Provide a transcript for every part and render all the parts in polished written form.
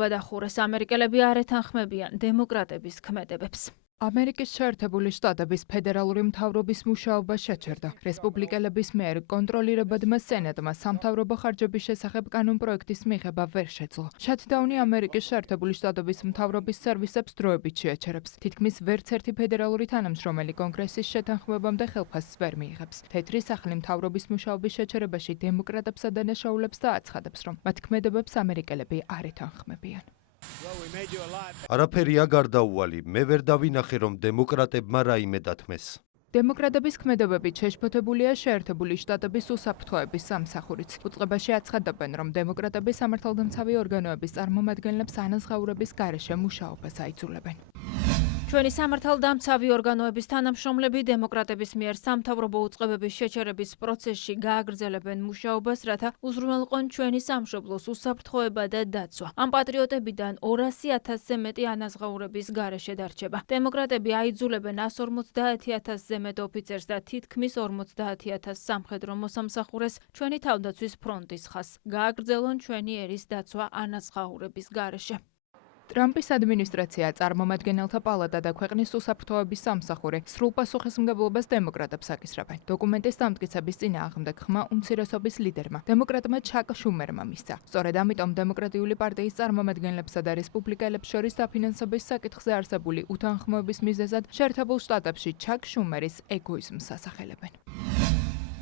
ბადახურეს ამერიკელები არ ეთანხმებიან დემოკრატების ქმედებებს. ამერიკის შეერთებული შტატების ფედერალური მთავრობის მუშაობა შეჩერდა. რესპუბლიკელების მიერ კონტროლირებადმა სენატმა სამთავრობო ხარჯების შესახებ კანონპროექტის მიღება ვერ შეძლო. შატდაუნი ამერიკის შეერთებული შტატების მთავრობის სერვისებს დროებით შეაჩერებს. თითქმის ვერც ერთი ფედერალური თანამშრომელი კონგრესის შეთანხმებამდე ხელფასს ვერ მიიღებს. თეთრი სახლი მთავრობის მუშაობის შეჩერებაში დემოკრატებსა და დანაშაულებს და აცხადებს, რომ მათ ქმედებებს ამერიკელები არ ეთანხმებიან. არაფერია გარდაუვალი, მე ვერ დავინახე, რომ დემოკრატებმა რაიმე დათმეს. დემოკრატების ქმედებებით შეშფოთებულია შეერთებული შტატების უსაფრთხოების სამსახურიც. უწყებაში აცხადებენ, რომ დემოკრატები სამართალდამცავი ორგანოების წარმომადგენლებს ანაზღაურების გარეშე მუშაობას აიძულებენ. ჩვენი სამართალდამცავი ორგანოების თანამშრომლები დემოკრატების მიერ სამთავრობო უწყებების შეჩერების პროცესში გააგრძელებენ მუშაობას, რათა უზრუნველყონ ჩვენი სამშობლოს უსაფრთხოება და დაცვა. ამ პატრიოტებიდან 200,000-ზე მეტი ანაზღაურების გარეშე დარჩება. დემოკრატები აიძულებენ 150,000-ზე მეტ ოფიცერს და თითქმის 50,000 სამხედრო მოსამსახურეს ჩვენი თავდაცვის ფრონტის ხაზს გააგრძელონ ჩვენი ერის დაცვა ანაზღაურების გარეშე. ტრამპის ადმინისტრაცია, წარმომადგენელთა პალატა და ქვეყნის უსაფრთხოების სამსახური სრულ პასუხისმგებლობას დემოკრატებს აკისრებენ. დოკუმენტის დამტკიცების წინააღმდეგ ხმა უმცირესობის ლიდერმა, დემოკრატმა ჩაკ შუმერმა მისცა. სწორედ ამიტომ დემოკრატიული პარტიის წარმომადგენლებსა და რესპუბლიკელებს შორის დაფინანსების საკითხზე არსებული უთანხმოების მიზეზად შეერთებულ შტატებში ჩაკ შუმერის ეგოიზმს ასახელებენ.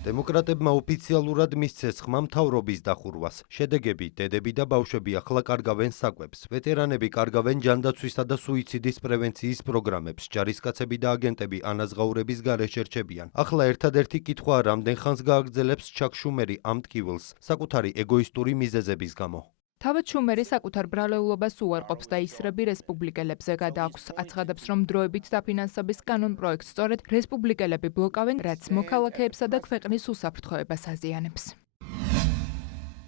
დემოკრატებმა ოფიციალურად მისცეს ხმა მთავრობის დახურვას. შედეგები: დედები და ბავშვები ახლა კარგავენ საკვებს, ვეტერანები კარგავენ ჯანდაცვისა და სუიციდის პრევენციის პროგრამებს, ჯარისკაცები და აგენტები ანაზღაურების გარეშე რჩებიან. ახლა ერთადერთი კითხვაა, რამდენ ხანს გააგრძელებს ჩაკ შუმერი ამ ტკივილს, საკუთარი ეგოისტური მიზეზების გამო. თავად შუმერი საკუთარ ბრალეულობას უარყოფს და ისრები რესპუბლიკელებზე გადააქვს. აცხადებს, რომ დროებით დაფინანსების კანონპროექტს სწორედ რესპუბლიკელები ბლოკავენ, რაც მოქალაქეებსა და ქვეყნის უსაფრთხოებას აზიანებს.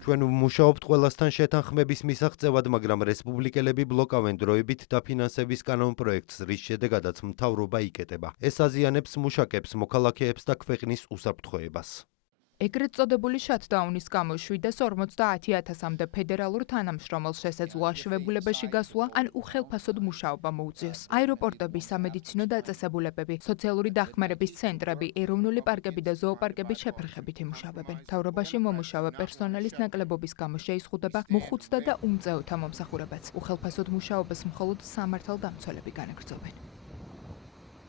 ჩვენ ვმუშაობთ ყველასთან შეთანხმების მისაღწევად, მაგრამ რესპუბლიკელები ბლოკავენ დროებით დაფინანსების კანონპროექტს, რის შედეგადაც მთავრობა იკეტება. ეს აზიანებს მუშაკებს, მოქალაქეებს და ქვეყნის უსაფრთხოებას. ეგრეთ წოდებული შატდაუნის გამო 750,000-მდე ფედერალურ თანამშრომელს შესაძლოა შვებულებაში გასვლა ან უხელფასოდ მუშაობა მოუწიოს. აეროპორტები, სამედიცინო დაწესებულებები, სოციალური დახმარების ცენტრები, ეროვნული პარკები და ზოოპარკები შეფერხებით იმუშავებენ. მთავრობაში მომუშავე პერსონალის ნაკლებობის გამო შეიზღუდება მოხუცთა და უმწეოთა მომსახურებაც. უხელფასოდ მუშაობას მხოლოდ სამართალდამცველები განაგრძობენ.